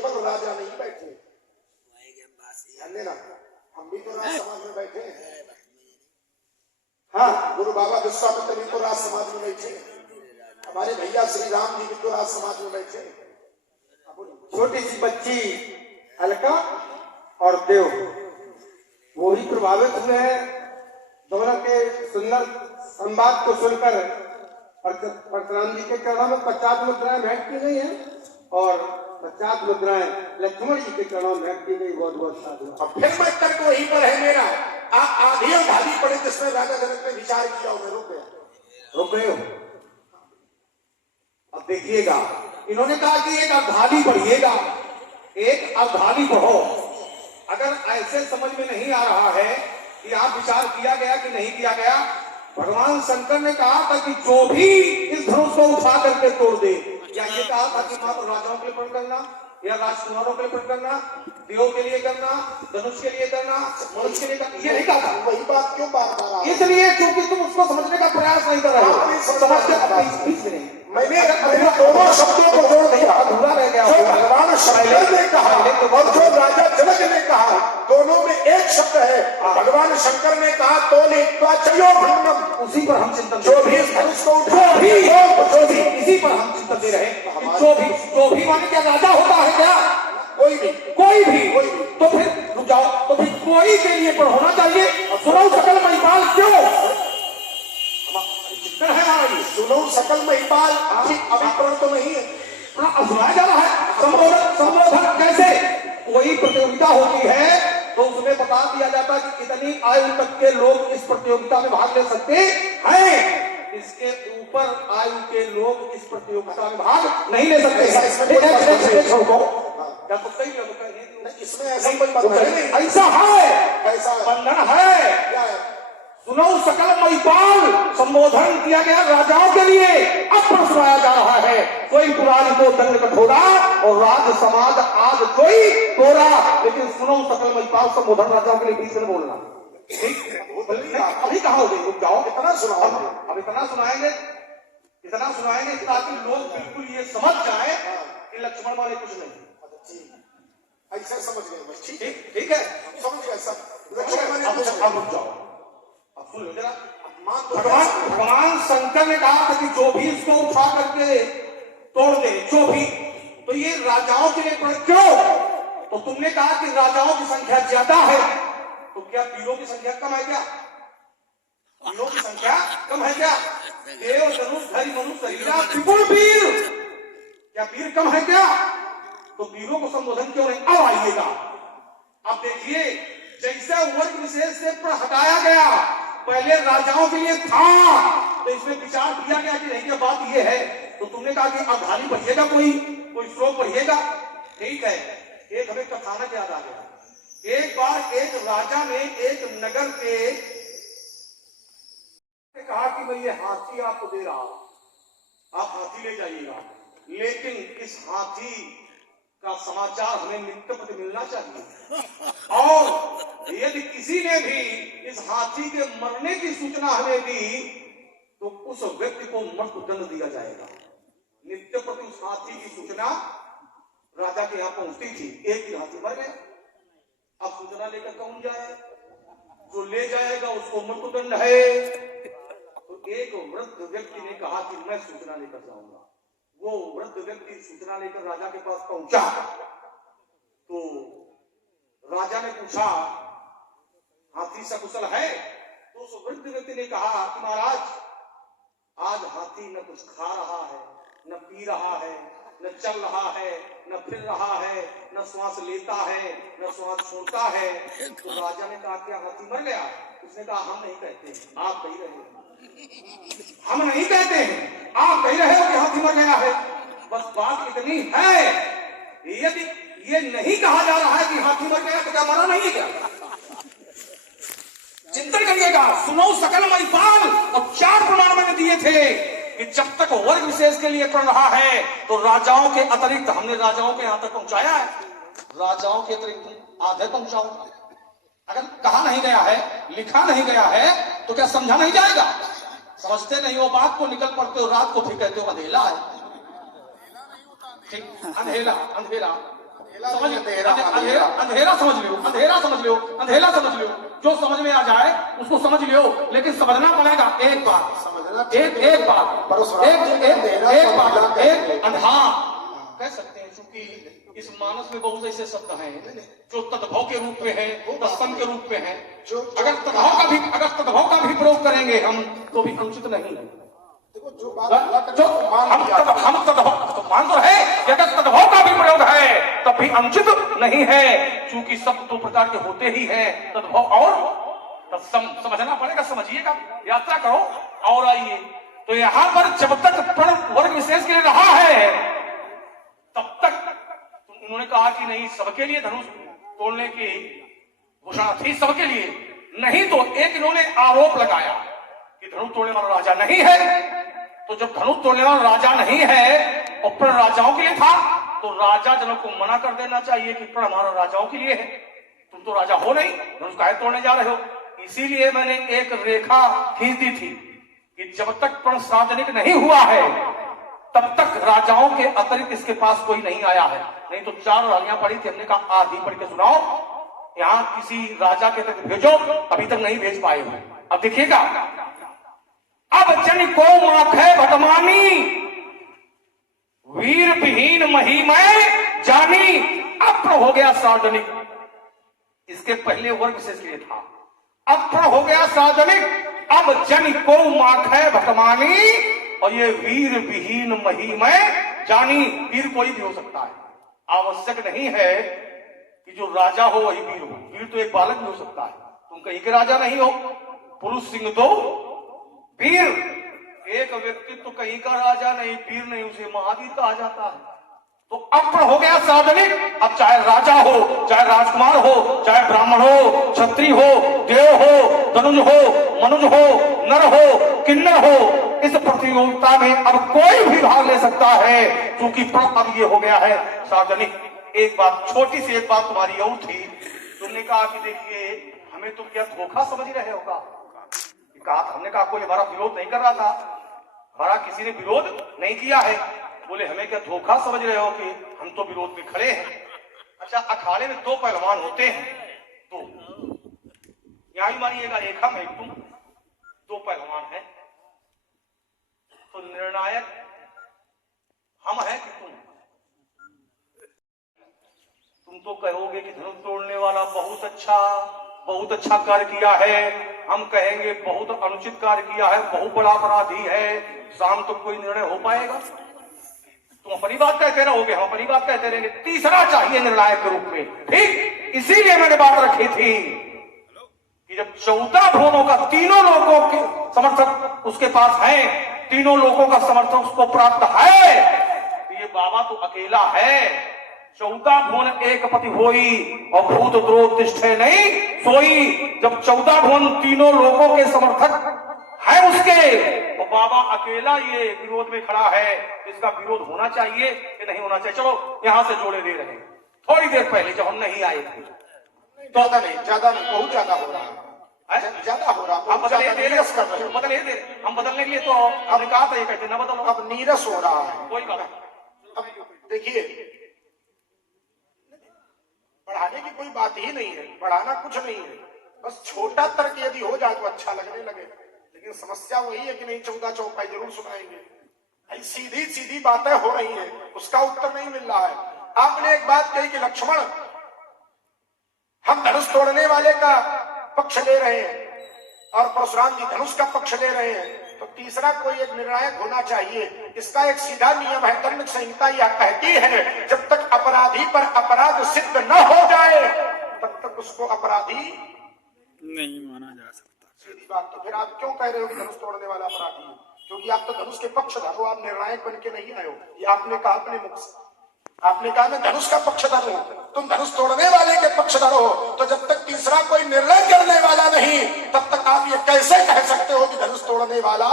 केवल राजा नहीं बैठे, हम भी तो राज समाज में बैठे हैं। हाँ, गुरु बाबा विश्वामित्र भी तो राज समाज में बैठे, हमारे भैया श्री राम जी भी तो राज समाज में बैठे। छोटी सी बच्ची अलका और देव वो ही प्रभावित हुए हैं दोनों के सुंदर संवाद को सुनकर। परशुराम जी के चरणों में 50 मुद्राएं भेंट की गई हैं और 50 मुद्राएं लक्ष्मण जी के चरणों में भेंट की गई। बहुत बहुत साधु। और फिर मैं तर्क वहीं पर है मेरा, आधी और भाली पड़े जिसमें राजा जनक ने विचार किया, मैं रुक गए हो। अब देखिएगा, इन्होंने कहा कि एक अवधानी पढ़िएगा, एक अवधानी पढ़ो। अगर ऐसे समझ में नहीं आ रहा है कि आप विचार किया गया कि नहीं किया गया, भगवान शंकर ने कहा था कि जो भी इस धनुष को उठा करके तोड़ दे, या ये कहा था कि मात्र राजाओं के लिए प्रण करना या राजकुमारों के लिए प्रण करना, देवों के लिए करना, धनुष के लिए करना, मनुष्य के लिए करना, ये नहीं कहा था। वही बात क्यों बार बार? इसलिए क्योंकि तुम उसको समझने का प्रयास नहीं कर रहे हो, समझते अपने बीच में नहीं। मैंने दोनों शब्दों को जोड़ दिया, अधूरा रह गया। जो भगवान शंकर ने कहा और जो राजा जनक ने कहा, दोनों में एक शब्द है। भगवान शंकर ने कहा उसी पर हम चिंतन, जो भी इस धनुष को इसी पर हम चिंतन दे रहे हैं। जो भी माने क्या राजा होता है क्या? कोई भी तो फिर रुक जाओ, तो फिर कोई के लिए पर होना चाहिए। सुनो सकल महिपाल क्यों चिंतन है हमारी। सुनो सकल महिपाल अभी प्रण तो नहीं है, सुनाया जा रहा है। संबोधन कैसे? कोई प्रतियोगिता होती है तो उसमें बता दिया जाता है कि इतनी आयु तक के लोग इस प्रतियोगिता में भाग ले सकते हैं, इसके ऊपर आयु के लोग इस प्रतियोगिता में भाग नहीं ले सकते। इसमें ऐसा कोई बंधन नहीं, ऐसा है, बंधन है। सुनो सकल महिपाल संबोधन किया गया राजाओं के लिए। अब प्रश्न सुनाया जा रहा है, कोई पुरानी को दंड कठोरा और राज समाज आज कोई तोरा। लेकिन सुनो सकल महिपाल संबोधन राजाओं के लिए बीच में बोलना अभी कहा हो गई, रुक जाओ। इतना सुनाओ, अब इतना सुनाएंगे ताकि लोग बिल्कुल ये समझ जाए कि लक्ष्मण वाले कुछ नहीं। ऐसा समझ गए? ठीक है, समझ गए सब। अब रुक जाओ, अब सुन लो जरा। भगवान शंकर ने कहा था कि जो भी इसको उठा करके तोड़ दे, जो भी, तो ये राजाओं के लिए क्यों? तो तुमने कहा कि राजाओं की संख्या ज्यादा है, तो क्या वीरों की संख्या कम है क्या? वीरों की संख्या कम है क्या? देव धनुष धरि मनुष्य शरीरा त्रिपुर वीर, क्या वीर कम है क्या? तो वीरों को संबोधन क्यों नहीं? अब आइएगा, अब देखिए, जैसे वर्ग विशेष से हटाया गया, पहले राजाओं के लिए था, तो इसमें विचार किया गया कि नहीं, क्या बात ये है। तो तुमने कहा कि अवधानी पढ़िएगा, कोई श्लोक पढ़िएगा। ठीक है, एक हमें कथानक याद आ गया। एक बार एक राजा ने एक नगर के कहा कि मैं ये हाथी आपको दे रहा हूं, आप हाथी ले जाइएगा, लेकिन इस हाथी का समाचार हमें नित्य प्रति मिलना चाहिए, और यदि किसी ने भी इस हाथी के मरने की सूचना हमें दी तो उस व्यक्ति को मृत्युदंड दिया जाएगा। नित्य प्रति उस हाथी की सूचना राजा के यहाँ पहुंचती थी। एक दिन हाथी मर गया, अब सूचना लेकर कौन जाए? जो ले जाएगा उसको मृत्युदंड है। तो एक वृद्ध व्यक्ति ने कहा कि मैं सूचना लेकर जाऊंगा। वो वृद्ध व्यक्ति सूचना लेकर राजा के पास पहुंचा, तो राजा ने पूछा हाथी सकुशल है? तो उस वृद्ध व्यक्ति ने कहा कि महाराज, आज हाथी न कुछ खा रहा है, न पी रहा है, न चल रहा है, न फिर रहा है, न श्वास लेता है, न श्वास छोड़ता है। तो राजा ने कहा क्या हाथी मर गया? उसने कहा हम नहीं कहते, आप कह रहे हैं। हम नहीं कहते हैं, आप कह रहे हो कि हाथी मर गया है। बस बात इतनी है, यदि ये नहीं कहा जा रहा है कि हाथी मर गया तो क्या मरा नहीं है क्या? चिंतन करिएगा। सुनो सकल महिपाल, और 4 प्रमाण मैंने दिए थे कि जब तक वर्ग विशेष के लिए पढ़ रहा है तो राजाओं के अतिरिक्त, हमने राजाओं के यहां तक पहुंचाया है, राजाओं के अतिरिक्त आधे पहुंचाओ। अगर कहा नहीं गया है, लिखा नहीं गया है, तो क्या समझा नहीं जाएगा? समझते नहीं हो बात को, निकल पड़ते हो रात को, फिर कहते हो अंधेला है। ठीक, अंधेला अंधेला समझ अंधेरा समझ लियो, अंधेरा समझ लियो, अंधेरा समझ लियो, जो समझ में आ जाए उसको समझ लियो, लेकिन समझना पड़ेगा एक बात, एक बात, हाँ कह सकते हैं, चूंकि इस मानस में बहुत ऐसे शब्द हैं जो तद्भव के रूप में है, तत्सम के रूप में है, अगर तद्भव का भी प्रयोग करेंगे हम तो भी अनुचित नहीं है। देखो जो बात जो हम तद्भव मान तो है कि अगर तद्भव का भी प्रयोग है तब भी अनुचित नहीं है, क्योंकि सब दो प्रकार के होते ही हैं, तद्भव और तत्सम। समझना पड़ेगा, समझिएगा, यात्रा करो और आइए। तो यहाँ पर जब तक पण वर्ग विशेष के लिए रहा है तब तक उन्होंने कहा कि नहीं सबके लिए धनुष तोड़ने की घोषणा थी, सबके लिए नहीं। तो एक इन्होंने आरोप लगाया कि धनुष तोड़ने वाला राजा नहीं है, तो जब धनुष तोड़ने वाला राजा नहीं है और प्रण राजाओं के लिए था तो राजा जनों को मना कर देना चाहिए कि प्रण हमारा राजाओं के लिए है, तुम तो राजा हो नहीं, धनुष काहे तोड़ने जा रहे हो। इसीलिए मैंने एक रेखा खींच दी थी कि जब तक प्रण सार्वजनिक नहीं हुआ है तब तक राजाओं के अतिरिक्त इसके पास कोई नहीं आया है। नहीं तो 4 रानियां पड़ी थी, हमने कहा आधी पढ़ के सुनाओ, यहां किसी राजा के तक भेजो, अभी तक नहीं भेज पाए हुए। अब देखिएगा, अब जन को माखे भटमानी वीर विहीन महिमय जानी, अब हो गया सार्वजनिक। इसके पहले वर्ग विशेष के लिए था, अब हो गया सार्वजनिक। अब जन को माखे भटमानी और ये वीर विहीन महिमय जानी, वीर कोई भी हो सकता है, आवश्यक नहीं है कि जो राजा हो वही वीर हो। वीर तो एक बालक भी हो सकता है, तुम कहीं के राजा नहीं हो। पुरुष सिंह तो वीर, एक व्यक्ति तो कहीं का राजा नहीं, वीर नहीं, उसे महावीर कहा जाता है। तो अब हो गया सार्वजनिक। अब चाहे राजा हो, चाहे राजकुमार हो, चाहे ब्राह्मण हो, क्षत्रिय हो, देव हो, धनुज हो, मनुज हो, नर हो, किन्नर हो, इस प्रतियोगिता में अब कोई भी भाग ले सकता है, क्योंकि अब ये हो गया है सार्वजनिक। एक बात, छोटी सी एक बात तुम्हारी और थी, तुमने कहा कि देखिए हमें तुम क्या धोखा समझ रहे होगा। कहा था, हमने कहा कोई हमारा विरोध नहीं कर रहा था, हमारा किसी ने विरोध नहीं किया है। बोले हमें क्या धोखा समझ रहे हो कि हम तो विरोध में खड़े हैं। अच्छा, अखाड़े में 2 पहलवान होते हैं, तो यहां भी मानिएगा एक हम एक तुम, 2 पहलवान हैं, तो निर्णायक हम हैं कि तुम तो कहोगे कि धनुष तोड़ने वाला बहुत अच्छा कार्य किया है, हम कहेंगे बहुत अनुचित कार्य किया है, बहुत बड़ा अपराधी है। शाम तक कोई निर्णय हो पाएगा? तुम अपनी बात कहते रहोगे, हम अपनी बात कहते रहेंगे। तीसरा चाहिए निर्णायक के रूप में, ठीक। इसीलिए मैंने बात रखी थी कि जब 14 भुवनों का तीनों लोगों के समर्थक उसके पास हैं, तीनों लोगों का समर्थन उसको प्राप्त है, तो ये बाबा तो अकेला है। 14 भुवन एक पति होई और भूत द्रोह तिष्ठे नहीं सोई। जब 14 भुवन तीनों लोगों के समर्थक है उसके, तो बाबा अकेला ये विरोध में खड़ा है। इसका विरोध होना चाहिए कि नहीं होना चाहिए? चलो यहां से जोड़े दे रहे हैं। थोड़ी देर पहले जब हम नहीं आए थे, ज्यादा नहीं, बहुत ज्यादा हो रहा है, ज्यादा हो रहा है। हम बदले दे रहे, हम बदलने के लिए तो हमने कहा था ये कहते ना बदलो। अब नीरस हो रहा है, कोई बात। अब देखिए, बढ़ाने की कोई बात ही नहीं है, बढ़ाना कुछ नहीं है, बस छोटा तर्क यदि हो जाए तो अच्छा लगने लगे। लेकिन समस्या वही है कि नहीं 14 चौपाई जरूर सुनाएंगे, सीधी सीधी बातें हो रही है, उसका उत्तर नहीं मिल रहा है। आपने एक बात कही कि लक्ष्मण हम धनुष तोड़ने वाले का पक्ष ले रहे हैं और परशुराम जी धनुष का पक्ष ले रहे हैं, तो तीसरा कोई एक निर्णायक होना चाहिए। इसका एक सीधा नियम है, दंड संहिता यह कहती है जब तक अपराधी पर अपराध सिद्ध न हो जाए तब तक उसको अपराधी नहीं माना जा सकता। सीधी बात। तो फिर आप क्यों कह रहे हो धनुष तोड़ने वाला अपराधी है? क्योंकि आप तो धनुष के पक्षधर हो, आप निर्णायक बन के नहीं आए हो। ये आपने कहा अपने मुख से, आपने कहा मैं धनुष का पक्षधर हूं, तुम धनुष तोड़ने वाले के पक्षधर हो। तो जब तक तीसरा कोई निर्णय करने वाला नहीं तब तक आप ये कैसे कह सकते हो कि धनुष तोड़ने वाला?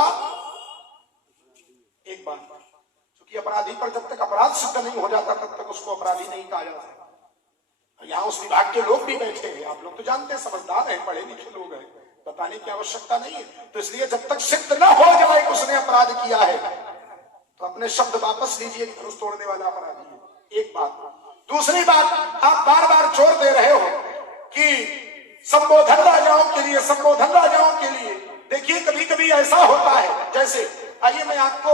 एक बात, क्योंकि अपराधी पर जब तक अपराध सिद्ध नहीं हो जाता तब तक उसको अपराधी नहीं कहा जा सकता। यहाँ उस विभाग के लोग भी बैठे हैं, आप लोग तो जानते हैं, समझदार हैं, पढ़े लिखे लोग हैं, बताने की आवश्यकता नहीं है। तो इसलिए जब तक सिद्ध न हो जाए कि उसने अपराध किया है तो अपने शब्द वापस लीजिए कि धनुष तोड़ने वाला अपराधी है। एक बात। दूसरी बात, आप बार बार जोर दे रहे हो कि संबोधन राजाओं के लिए, संबोधन राजाओं के लिए। देखिए कभी कभी ऐसा होता है, जैसे आइए मैं आपको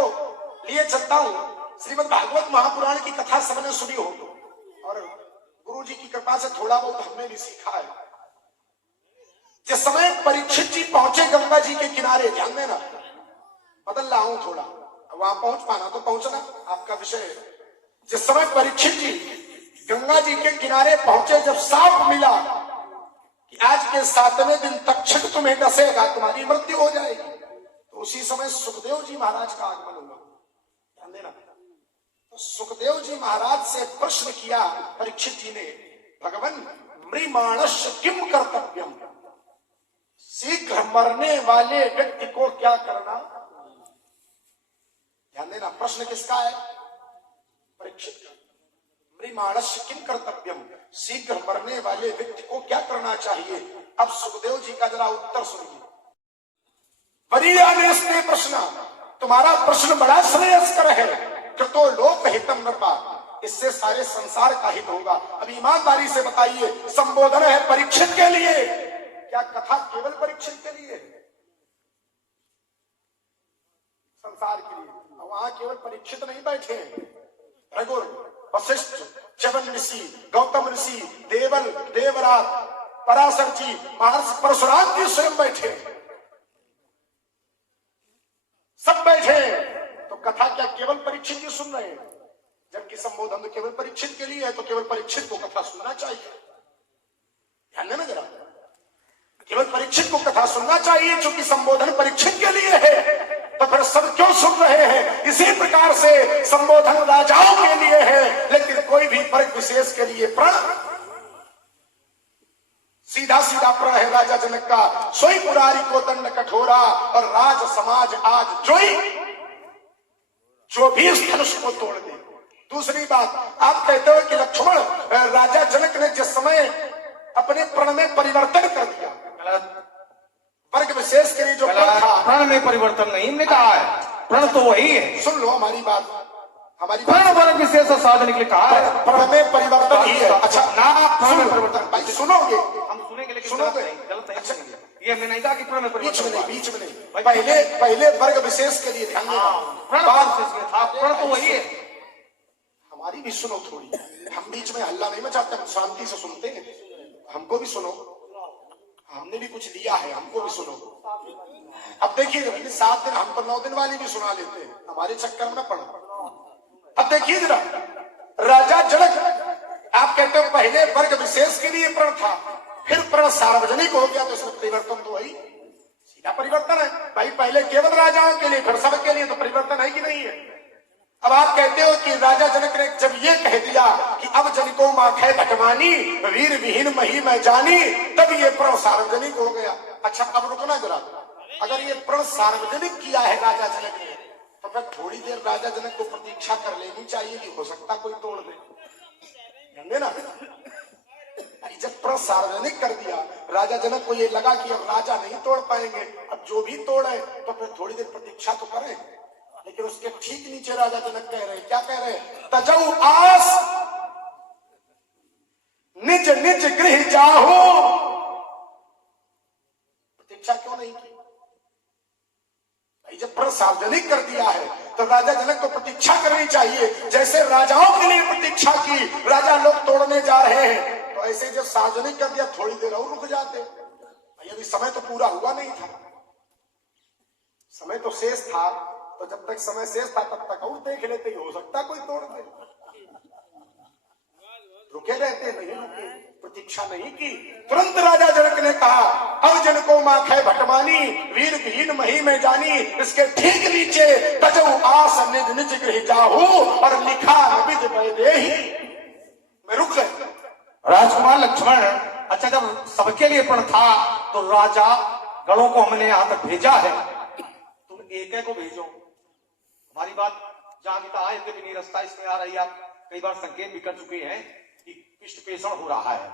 लिए चलता हूं, श्रीमद् भागवत महापुराण की कथा सबने सुनी हो और गुरु जी की कृपा से थोड़ा बहुत हमने भी सीखा है। जिस समय परीक्षित जी पहुंचे गंगा जी के किनारे, ध्यान देना, बदल रहा हूं थोड़ा, वहां पहुंच पाना तो पहुंचना आपका विषय है। जिस समय परीक्षित जी गंगा जी के किनारे पहुंचे, जब साफ मिला कि आज के 7वें दिन तक्षक तुम्हें डसेगा, तुम्हारी मृत्यु हो जाएगी, तो उसी समय सुखदेव जी महाराज का आगमन हुआ। ध्यान देना, तो सुखदेव जी महाराज से प्रश्न किया परीक्षित जी ने, भगवान मृमाणस्य किम कर्तव्यम, शीघ्र मरने वाले व्यक्ति को क्या करना। ध्यान देना, प्रश्न किसका है? परीक्षित का। मृमाणस्य किम कर्तव्यम, शीघ्र मरने वाले व्यक्ति को क्या करना चाहिए। अब सुखदेव जी का जरा उत्तर सुनिए। वरीयानेस्ते प्रश्न, तुम्हारा प्रश्न बड़ा श्रेयस्कर है। कृतो लोक हितम नृपा, इससे सारे संसार का हित होगा। अब ईमानदारी से बताइए, संबोधन है परीक्षित के लिए, क्या कथा केवल परीक्षित के लिए? संसार के लिए। वहां केवल परीक्षित नहीं बैठे, भृगुर, वशिष्ठ, च्यवन ऋषि, गौतम ऋषि, देवल, देवराज, पराशर जी, महर्षि परशुराम जी स्वयं बैठे, सब बैठे। तो कथा क्या केवल परीक्षित जी सुन रहे हैं? जबकि संबोधन तो केवल परीक्षित के लिए है, तो केवल परीक्षित को कथा सुनना चाहिए। ध्यान देना जरा, केवल परीक्षित को कथा सुनना चाहिए, क्योंकि संबोधन परीक्षित के लिए है। तो फिर सब क्यों सुन रहे हैं? इसी प्रकार से संबोधन राजाओं के लिए है, लेकिन कोई भी वर्ग विशेष के लिए प्रण, सीधा सीधा प्रण है राजा जनक का, सोई पुरारी को दंड कठोरा, और राज समाज आज जोई, जो भी इस धनुष को तोड़ दे। दूसरी बात, आप कहते हो कि लक्ष्मण, राजा जनक ने जिस समय अपने प्रण में परिवर्तन कर दिया, वर्ग विशेष के लिए जो प्रण था, प्रण में परिवर्तन नहीं हमने कहा है, प्रण तो वही है। सुन लो हमारी बात, हमारी प्रण वर्ग विशेष साधन के लिए कहा है, प्रण में परिवर्तन ही है। अच्छा ना, प्रण में परिवर्तन भाई सुनोगे, हम सुनेंगे, लेकिन सुनोगे, गलत नहीं। ये हमने नहीं कहा कि प्रण में बीच में परिवर्तन, नहीं, बीच में नहीं, पहले वर्ग विशेष के लिए ध्यान देना, प्रण तो वही है। हमारी भी सुनो थोड़ी, हम बीच में हल्ला नहीं मचाते, हम शांति से सुनते हैं। हमको भी सुनो, हमने भी कुछ लिया है, हमको भी सुनो। अब देखिए 7 दिन, हम तो 9 दिन वाली भी सुना लेते हैं, हमारे चक्कर में पड़ो। अब देखिए जरा, राजा जनक, आप कहते हो पहले वर्ग विशेष के लिए प्रण था, फिर प्रण सार्वजनिक हो गया, तो इसमें परिवर्तन तो वही सीधा परिवर्तन है भाई। पहले केवल राजाओं के लिए, फिर सबके लिए, तो परिवर्तन है कि नहीं है? अब आप कहते हो कि राजा जनक ने जब ये कह दिया कि अब जन को माखे भटमानी, वीर विहीन मही मैं जानी, तब ये प्रण सार्वजनिक हो गया। अच्छा अब रुकना जरा, अगर ये प्रण सार्वजनिक किया है राजा जनक ने, तो फिर थोड़ी देर राजा जनक को प्रतीक्षा कर लेनी चाहिए कि हो सकता कोई तोड़ दे। ध्यान देना, जब प्रण सार्वजनिक कर दिया, राजा जनक को ये लगा कि अब राजा नहीं तोड़ पाएंगे, अब जो भी तोड़े तो फिर थोड़ी देर प्रतीक्षा तो करें। लेकिन उसके ठीक नीचे राजा जनक कह रहे हैं, क्या कह रहे हैं? तजऊ आस निज निज गृह जाहो, प्रतीक्षा क्यों नहीं की भाई? जब प्रण सार्वजनिक कर दिया है तो राजा जनक को प्रतीक्षा करनी चाहिए। जैसे राजाओं के लिए प्रतीक्षा की, राजा लोग तोड़ने जा रहे हैं, तो ऐसे जब सार्वजनिक कर दिया, थोड़ी देर और रुक जाते। अभी समय तो पूरा हुआ नहीं था, समय तो शेष था, तो जब तक समय शेष था तब तक और देख लेते, ही हो सकता कोई तोड़ दे। रुके रहते, नहीं रुके, प्रतीक्षा नहीं की। तुरंत राजा जनक ने कहा, अब जन को माखे भटमानी, वीर विहीन मही में जानी, इसके ठीक नीचे तजऊ आस निज निज गृह जाहू, और लिखा नबिद वैदेही, मैं रुक गए। राजकुमार लक्ष्मण, अच्छा जब सबके लिए प्रण था तो राजा गणों को हमने यहाँ तक भेजा है, तुम एक को भेजो। हमारी बात जहां भी आए थे, भी रास्ता इसमें आ रही, आप कई बार संकेत भी कर चुके हैं कि पिष्ट पेषण हो रहा है।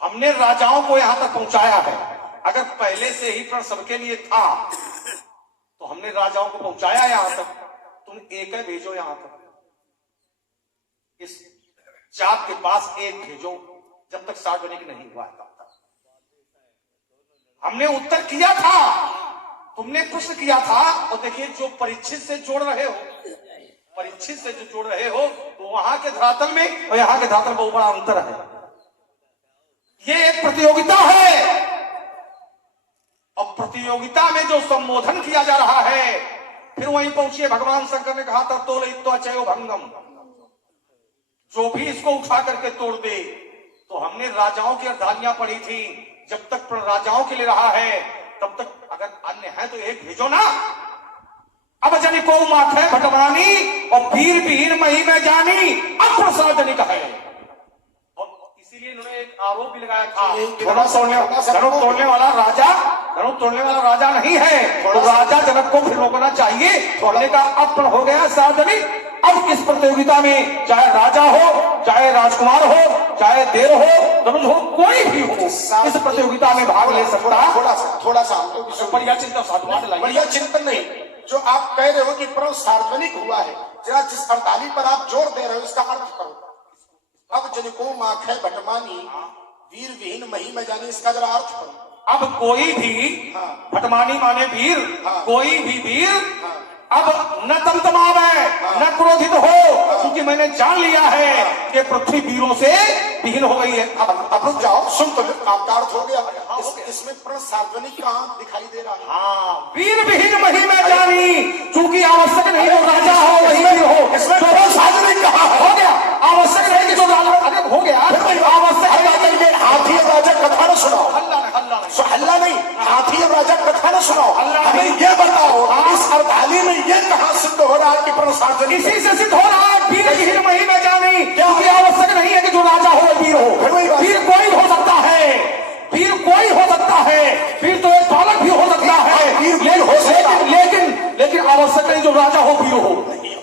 हमने राजाओं को यहां तक पहुंचाया है। अगर पहले से ही प्रण सबके लिए था तो हमने राजाओं को पहुंचाया यहां तक, तुम एक भेजो यहां तक। इस चाप के पास एक भेजो, जब तक सार्वजनिक नहीं हुआ तब तक। हमने उत्तर किया था, तुमने प्रश्न किया था, और देखिए जो परीक्षित से जोड़ रहे हो, परीक्षित से जो जोड़ रहे हो, तो वहां के धरातल में और यहाँ के धरातल में बहुत बड़ा अंतर है। ये एक प्रतियोगिता है, और प्रतियोगिता में जो संबोधन किया जा रहा है, फिर वहीं पहुंचिए। भगवान शंकर ने कहा था तोलयित्वा चैव भंगम, जो भी इसको उठा करके तोड़ दे। तो हमने राजाओं की अर्धांगियां पढ़ी थी, जब तक राजाओं के लिए रहा है तब तक, अगर अन्य है तो एक भेजो ना। अब जनिको माथे भटमानी और वीर विहीन मही में जानी, अब प्रसादनिक है। और इसीलिए इन्होंने एक आरोप भी लगाया था, धनुष तोड़ने वाला राजा नहीं है, तो राजा जनक को फिर रोकना चाहिए। तोड़ने का अपना हो गया सार्वजनिक। अब इस प्रतियोगिता में चाहे राजा हो, चाहे राजकुमार हो, चाहे देर हो, धनुष हो, कोई भी हो, इस प्रतियोगिता में भाग ले सकता है। थोड़ा सा बढ़िया चिंतन साधुवाद लाइए। बढ़िया चिंतन नहीं, जो आप कह रहे हो कि पर्व सार्वजनिक हुआ है, जरा जिस अर्धाली पर आप जोर दे रहे हो इसका अर्थ करो। अब जनिको माखे भटमानी वीर विहीन मही में जानी, इसका जरा अर्थ करो। अब कोई भी भटमानी माने वीर, कोई भी वीर अब न तमतमावे, न क्रोधित हो, क्योंकि मैंने जान लिया है कि पृथ्वी वीरों से विहीन हो गई है। अब रुक जाओ, सुन तो आपका अर्थ हो गया। इसमें प्रण सार्वजनिक कहाँ दिखाई दे रहा है? हाँ, वीर विहीन मही में जानी, क्योंकि आवश्यक नहीं हो राजा हो वही वीर हो। इसमें प्रण सार्वजनिक कहाँ हो गया, आवश्यक नहीं कि जो राजा, अगर हो गया आवश्यक है। हाथी और राजा कथा न सुनाओ, हल्ला नहीं, हाथी और राजा कथा न सुनाओ, हमें ये बताओ इस अर्धाली में ये कहाँ सिद्ध हो रहा है कि प्रण सार्वजनिक? इसी से सिद्ध हो रहा है वीर विहीन मही में जानी, क्योंकि आवश्यक नहीं है कि जो राजा हो वीर हो। वीर कोई हो सकता है, वीर कोई हो सकता है, वीर तो एक बालक भी हो सकता है, लेकिन आवश्यक नहीं जो राजा हो वीर हो,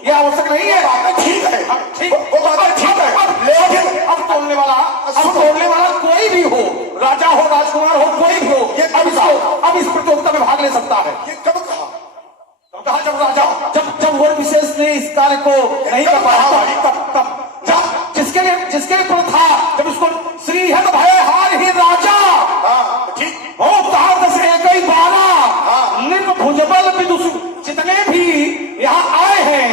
ये आवश्यक नहीं है। ठीक है, ठीक, वो बात ठीक है, लेकिन अब तोड़ने वाला कोई भी हो, राजा हो, राजकुमार हो, कोई भी हो, अब इस प्रतियोगिता में भाग ले सकता है। ये कब कहा? जब राजा, जब वो विशेष ने इस कार्य को नहीं कर पाया, तब जिसके लिए था, जब उसको श्री हत भय हार ही राजा, ठीक हो तार से एक 12 निर्भुजबल विदुष, जितने भी यहाँ आए हैं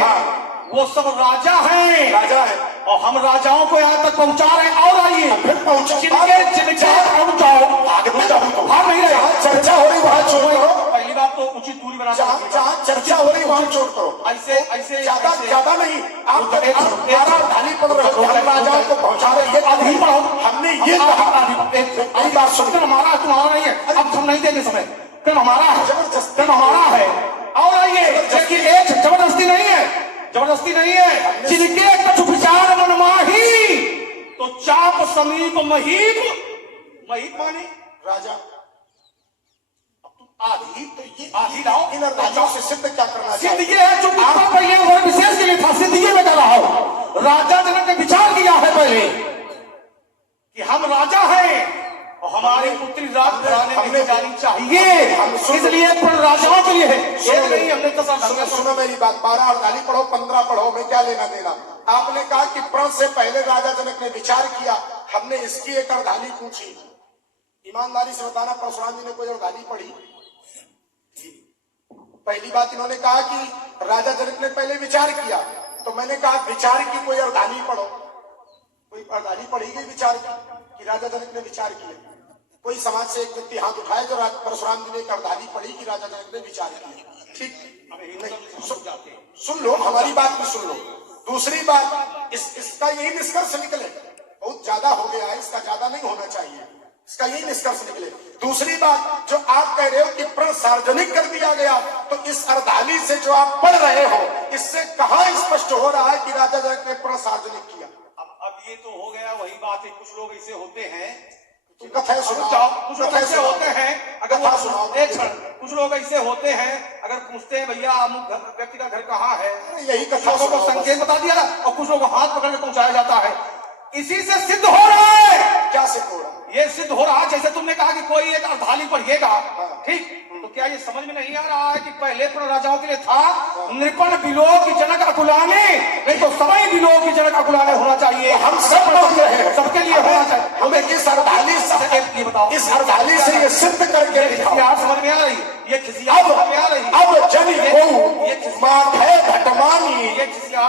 वो सब राजा हैं, राजा है, और हम राजाओं को यहाँ तक पहुंचा रहे हैं। और आइए फिर पहुंचो, जिनके पहुंचाओ, आगे भाग नहीं रहे, चर्चा हो रही वहां छोड़ करो। पहली बात तो उचित दूरी बना, जहाँ चर्चा हो रही वहां छोड़ करो। ऐसे ज्यादा नहीं, आप अर्धाली पढ़ रहे हो, हम राजाओं को पहुंचा रहे हैं। आधी पढ़ो, हमने ये कहा, एक बात सुन, हमारा तुम्हारा नहीं है, अब हम नहीं देंगे समय, कल हमारा है, जबरदस्ती कल हमारा है। और आइए, जबरदस्ती नहीं है, जबरदस्ती नहीं है, जिनके कछु विचार मनमाही, तो चाप समीप महीप माने राजा। आधी, तो ये आधी लाओ। इन अर्धालियों से सिद्ध क्या करना सिद्ध चाहिए? ये है, चूंकि आप पहले वो विशेष के लिए था, सिद्ध ये मैं कर रहा हूं, राजा जनक ने विचार किया है पहले कि हम राजा हैं और हमारी पुत्री राजघराने में जानी चाहिए, इसलिए राजाओं के लिए है, ये नहीं हमने तो सुनो मेरी बात, 12 अर्धाली पढ़ो, 15 पढ़ो, मैं क्या लेना देना। आपने कहा कि प्रण से पहले राजा जनक ने विचार किया, हमने इसकी एक अर्धाली पूछी। ईमानदारी से बताना, परशुराम जी ने कोई अर्धाली पढ़ी? पहली बात इन्होंने कहा कि राजा जनक ने पहले विचार किया, तो मैंने कहा विचार की कोई अर्धाली पढ़ो। कोई अर्धाली पढ़ी गई विचार की कि राजा जनक ने विचार किया? कोई समाज से एक व्यक्ति हाथ उठाए जो परशुराम जी ने एक अर्धाली पढ़ी कि राजा जनक ने विचार किया? ठीक नहीं, सुन लो, हमारी बात भी सुन लो। दूसरी बात, इसका यही निष्कर्ष निकले, बहुत ज्यादा हो गया है, इसका ज्यादा नहीं होना चाहिए, इसका यही निष्कर्ष निकले। दूसरी बात, जो आप कह रहे हो कि प्रण सार्वजनिक कर दिया गया, तो इस अर्धाली से जो आप पढ़ रहे हो, इससे कहां स्पष्ट हो रहा है कि राजा जनक ने प्रण सार्वजनिक किया? अब ये तो हो गया वही बात है, कुछ लोग ऐसे होते हैं, कथा सुनाओ, कुछ लोग ऐसे होते हैं, अगर कथा सुनाओ, एक क्षण, कुछ लोग ऐसे होते हैं, अगर पूछते हैं भैया अमुक व्यक्ति का घर कहाँ है, यही कथा को संकेत बता दिया, और कुछ लोग हाथ पकड़ के पहुंचाया जाता है। इसी से सिद्ध हो रहा है क्या सिद्ध हो रहा है? ये सिद्ध हो रहा जैसे तुमने कहा कि कोई एक अर्धाली पढ़िएगा, ठीक, तो क्या ये समझ में नहीं आ रहा है कि पहले पूर्ण राजाओं के लिए था नृपण बिलोक की जनक अकुलाने, नहीं तो समय बिलोक की जनक अकुलाने होना चाहिए। हम सब मान रहे हैं, सबके लिए होना चाहिए। हमें इस अर्धाली से ये बताओ, इस अर्धाली से ये सिद्ध करके दिखाओ। खिसियार समझ में आ रही है? ये खिसियार समझ में आ रही है? अब जन को माथे घटमानी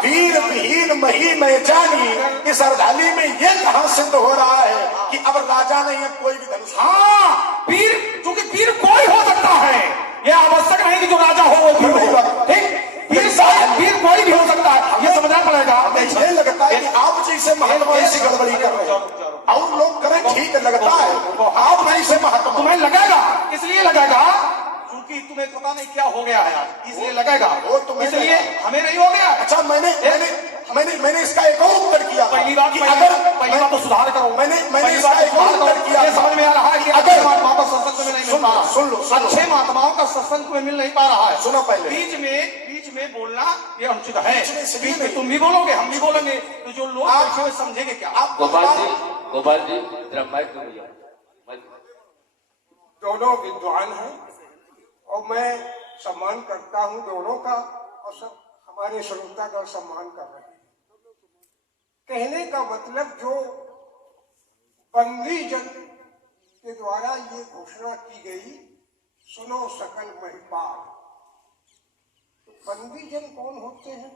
वीर विहीन मही में जानी, इस अर्धाली में ये कहां सिद्ध हो रहा है कि अब राजा नहीं है कोई भी धनुष? हाँ, वीर, क्योंकि वीर कोई हो सकता है, यह आवश्यक नहीं कि जो राजा हो वो वीर हो, ठीक? वीर कोई भी हो सकता है, ये समझना पड़ेगा। मुझे लगता है कि आप जैसे महात्मा ऐसी गड़बड़ी कर रहे हैं और लोग करें, ठीक लगता है, आप जैसे महात्मा तुम्हें लगेगा, इसलिए लगेगा क्योंकि तुम्हें पता नहीं क्या हो गया है आज, इसलिए लगेगा, वो तुम्हें इसलिए हमें नहीं हो गया। अच्छा, मैंने इसका एक और उत्तर किया। पहली बात तो सुधार करो। मैंने इसका एक और उत्तर किया। ये समझ में आ रहा है कि अगर महात्माओं का सत्संग में नहीं मिल पा रहा, सुन लो, अच्छे महात्माओं का सत्संग में मिल नहीं पा रहा है। सुनो, पहले बीच में बोलना ये अनुचित है। बीच में तुम भी बोलोगे, हम भी बोलेंगे, तो जो लोग बैठे हुए समझेंगे क्या? आप गोपाल जी जरा माइक दो भैया, माइक दो। दोनों विद्वान हैं और मैं सम्मान करता हूं दोनों का, और सब हमारे श्रोतागण सम्मान कर रहे हैं। कहने का मतलब जो बंदी जन के द्वारा ये घोषणा की गई, सुनो सकल महिपाल, तो बंदी जन कौन होते हैं?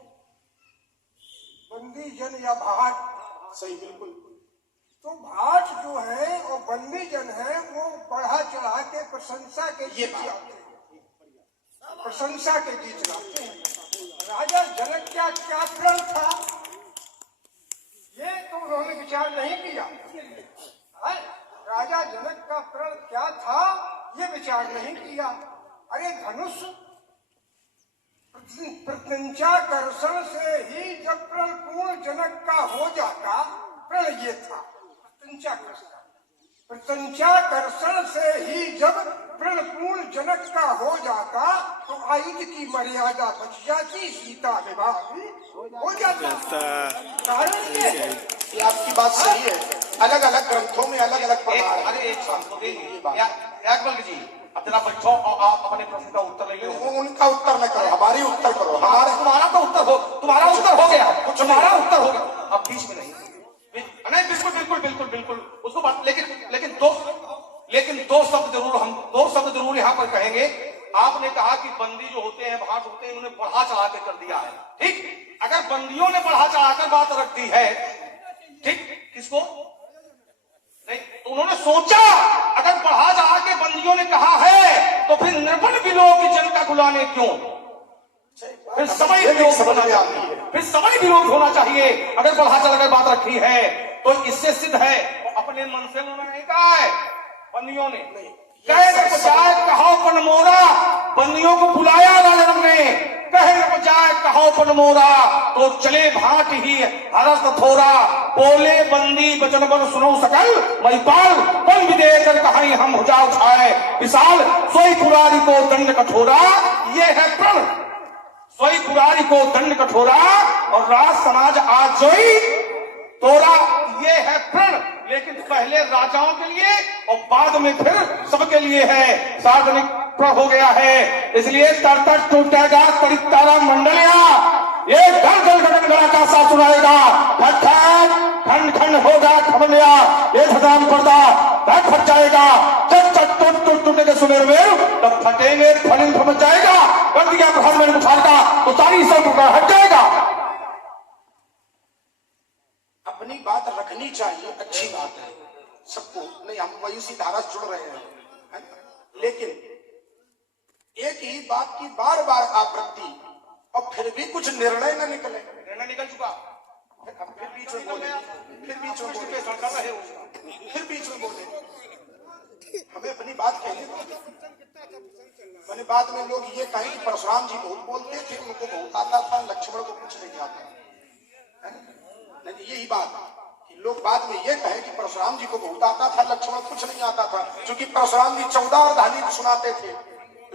बंदी जन या भाट? सही, बिल्कुल। तो भाट जो है और बंदी जन है वो बढ़ा चढ़ा के प्रशंसा के गीत गाते हैं, प्रशंसा के गीत गाते हैं। राजा जनक क्या क्या प्रण था, ये तो उन्होंने विचार नहीं किया। राजा जनक का प्रण क्या था, ये विचार नहीं किया। अरे धनुष प्रत्यंचाकर्षण से ही जब प्रण पूर्ण जनक का हो जाता, प्रण ये था प्रत्यंचाकर्षण से ही जब प्रण पूर्ण जनक का हो जाता, तो आयुध की मर्यादा बच जाती, सीता विवाह भी हो जाता। कारण ये आपकी बात सही है, अलग अलग ग्रंथों में अलग अलग प्रमाण है। अरे एक याज्ञवल्क्य जी, अब जरा बैठो और आप अपने प्रश्न का उत्तर ले लो। उनका उत्तर न करो, हमारी उत्तर करो। तुम्हारा तो उत्तर हो, तुम्हारा उत्तर हो गया, तुम्हारा उत्तर हो गया, अब बीच में नहीं। बिल्कुल बिल्कुल बिल्कुल बिल्कुल उसको बात, लेकिन दो शब्द जरूर यहाँ पर कहेंगे। आपने कहा कि बंदी जो होते हैं, भाट होते हैं, उन्होंने बढ़ा चढ़ा के कर दिया है, ठीक? अगर बंदियों ने बढ़ा चढ़ाकर बात रख दी है, ठीक, किसको नहीं, तो उन्होंने सोचा अगर बढ़ा चढ़ा के बंदियों ने कहा है तो फिर नृपण बिलोक की जनता बुलाने क्यों? फिर समय विरोध होना चाहिए। अगर बढ़ा चढ़ाकर बात रखी है तो इससे सिद्ध है अपने मन से उन्होंने नहीं कहा है, बंदियों ने कहे बजाय कहो पन मोरा, बंदियों को बुलाया राजा ने, कहे बजाय कहो पन मोरा, तो चले भाट ही हरस थोरा, बोले बंदी बचन बन सुनो सकल महिपाल, बन विदेश कहाई हम हुजा उठाए विशाल, सोई पुरारी को दंड कठोरा, ये है प्रण, सोई पुरारी को दंड कठोरा, और राज समाज आज जोई तोरा, ये है प्रण। लेकिन पहले राजाओं के लिए और बाद में फिर सबके लिए है, सार्वजनिक प्रण हो गया है। इसलिए तर तर टूटेगा परितारा मंडलिया, ये घर घर गगन गड़ा का सा सुनाएगा, खंड खंड होगा खमलिया, ये खदाम पर्दा फट जाएगा, जब तक टूट टूटने के सुमेर में तब फटेंगे, फलिन थम जाएगा, कर दिया प्रधानमंत्री बुखार का तो सारी सब हट जाएगा। अपनी बात रखनी चाहिए, अच्छी बात है सबको, नहीं हम वही सी धारा जुड़ रहे हैं, लेकिन एक ही बात की बार बार आवृत्ति और फिर भी कुछ निर्णय न निकले। निर्णय निकल चुका, फिर बीच में बोले, फिर बीच में बोले, हमें अपनी बात कहने दो। मैंने बाद में लोग ये कहें कि परशुराम जी बहुत बोलते थे, उनको बहुत आता था, लक्ष्मण को कुछ नहीं आता। नहीं, यही बात कि लोग बाद में ये कहें कि परशुराम जी को बहुत आता था, लक्ष्मण कुछ नहीं आता था, क्योंकि परशुराम जी 14 अर्धाली सुनाते थे,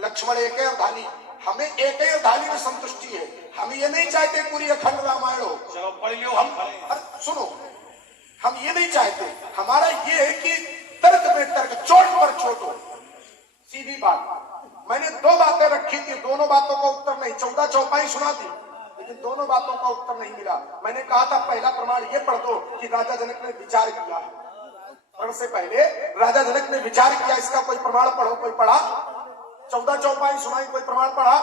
लक्ष्मण एक अर्धाली। हमें एक अर्धाली में संतुष्टि है, हम ये नहीं चाहते पूरी अखंड रामायण हो। चलो पढ़ लो, हम सुनो, हम ये नहीं चाहते। हमारा ये है कि तर्क में तर्क, चोट पर चोट हो, सीधी बात। मैंने दो बातें रखी थी, दोनों बातों का उत्तर नहीं, 14 चौपाई सुना दी, लेकिन दोनों बातों का उत्तर नहीं मिला। मैंने कहा था पहला प्रमाण ये पढ़ दो कि राजा जनक ने विचार किया है। पढ़ से पहले राजा जनक ने विचार किया, इसका कोई प्रमाण पढ़ो। कोई पढ़ा? 14 चौपाई सुनाई, कोई प्रमाण पढ़ा?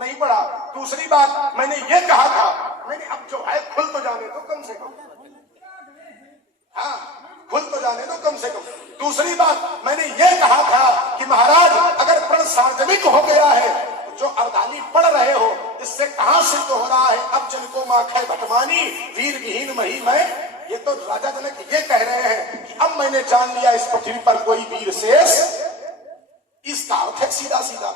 नहीं पढ़ा। दूसरी बात मैंने ये कहा था, मैंने अब जो है खुल तो जाने दो कम से कम, हाँ खुल तो जाने दो कम से कम। दूसरी बात मैंने ये कहा था कि महाराज अगर प्रण सार्वजनिक हो गया है तो जो अर्धाली पढ़ रहे हो इससे कहां सिद्ध हो रहा है अब जिनको माखे भटमानी वीर विहीन मही में। ये तो राजा जनक ये कह रहे हैं कि अब मैंने जान लिया इस पृथ्वी पर कोई वीर शेष, इसका अर्थ है सीधा सीधा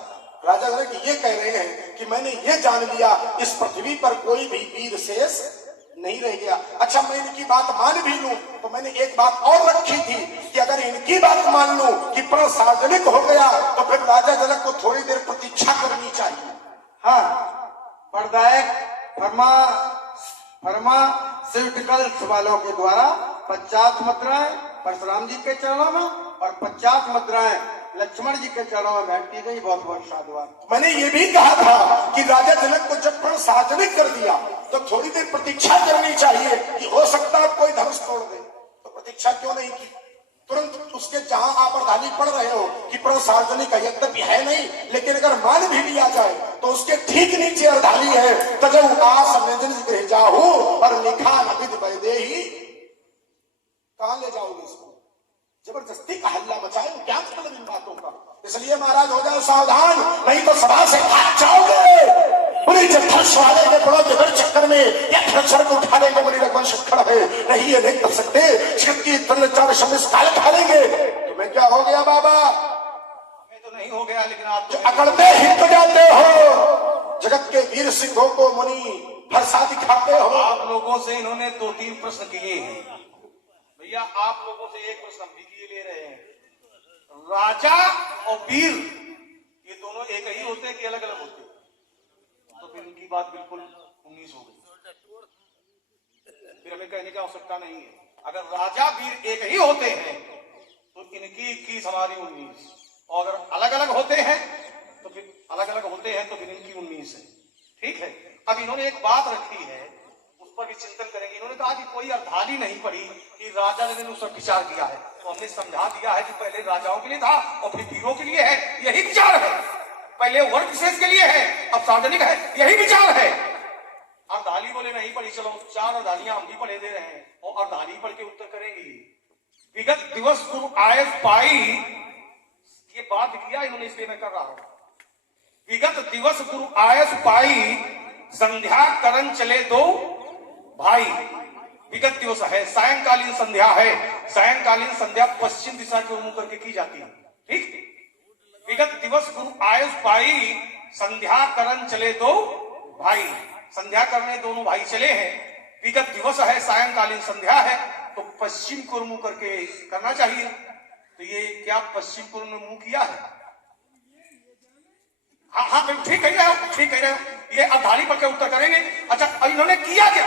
राजा जनक ये कह रहे हैं कि मैंने ये जान लिया इस पृथ्वी पर कोई भी वीर शेष नहीं रह गया। अच्छा मैं इनकी बात मान भी लूं तो मैंने एक बात और रखी थी कि अगर इनकी बात मान लूं कि प्रण सार्वजनिक हो गया तो फिर राजा जनक को थोड़ी देर प्रतीक्षा करनी चाहिए। हाँ, परदायक फार्मास्यूटिकल्स वालों के द्वारा 50 मुद्राएं परशुराम जी के चरणों में और 50 मुद्राएं लक्ष्मण जी के चरणों में भेंटी गई। बहुत बहुत साधुवाद। मैंने ये भी कहा था कि राजा जनक को जब प्रण सार्वजनिक कर दिया तो थोड़ी देर प्रतीक्षा करनी चाहिए कि हो सकता है कोई धनुष तोड़ दे, तो प्रतीक्षा क्यों नहीं की? तुरंत उसके जहां आप अर्धाली पढ़ रहे हो कि प्रण सार्वजनिक है, यद्यपि है नहीं, लेकिन अगर मान भी लिया जाए तो उसके ठीक नीचे अर्धाली है, तजौ आस व्यंजन गृह जाहू और लिखा नबिद वैदेही। कहां ले जाओगे इसको? जबरदस्ती का हल्ला मचाए, क्या मतलब इन बातों का? इसलिए महाराज हो जाओ सावधान, नहीं तो सभा से भाग जाओगे। बोले जब धर्ष वाले में पड़ो जबर चक्कर में या धर्षण को उठा लेंगे, बोली रघुवंश खड़ा है नहीं ये नहीं कर सकते, शिव की चार शमिस काल खा लेंगे। तुम्हें क्या हो गया बाबा? मैं तो नहीं हो गया, लेकिन आप जो अकड़ते हिट जाते हो, जगत के वीर सिंहों को मुनि भरसा दिखाते हो। आप लोगों से इन्होंने 2-3 प्रश्न किए हैं भैया, आप लोगों से एक प्रश्न हम भी किए ले रहे हैं। राजा और वीर ये दोनों एक ही होते हैं कि अलग अलग होते हैं? तो फिर इनकी बात बिल्कुल 19 हो गई, फिर हमें कहने की आवश्यकता नहीं है। अगर राजा वीर एक ही होते हैं तो इनकी 21 हमारी 19, और अगर अलग अलग होते हैं तो फिर इनकी 19 है। ठीक है, अब इन्होंने एक बात रखी है, उस पर भी चिंतन करेंगे। इन्होंने कहा कि कोई अर्धाली नहीं पड़ी कि राजा ने उस पर विचार किया है, तो हमने समझा दिया है कि पहले राजाओं के लिए था और फिर वीरों के लिए है, यही विचार है। पहले वर्ग विशेष के लिए है, अब सार्वजनिक है, यही विचार है। अर्धाली बोले नहीं पड़ी, चलो 4 अर्धालियां हम भी पढ़े दे रहे हैं और अर्धाली पढ़ के उत्तर करेंगे। विगत दिवस गुरु आयस पाई, ये बात किया इन्होंने इसलिए मैं कर रहा हूं। विगत दिवस गुरु आयस पाई, संध्या करन चले दो भाई। विगत दिवस है, सायंकालीन संध्या है, सायंकालीन संध्या पश्चिम दिशा के मुंह करके की जाती है। ठीक, विगत दिवस गुरु आयुष पाई, संध्या करन चले दो भाई। संध्या करने दोनों भाई चले हैं, विगत दिवस है, सायंकालीन संध्या है, तो पश्चिम को मुंह करके करना चाहिए। तो ये क्या पश्चिम को मुंह किया है? हाँ, ठीक कह रहे हो, ठीक कह रहे हो। ये अर्धाली पर के उत्तर करेंगे। अच्छा, इन्होंने किया क्या?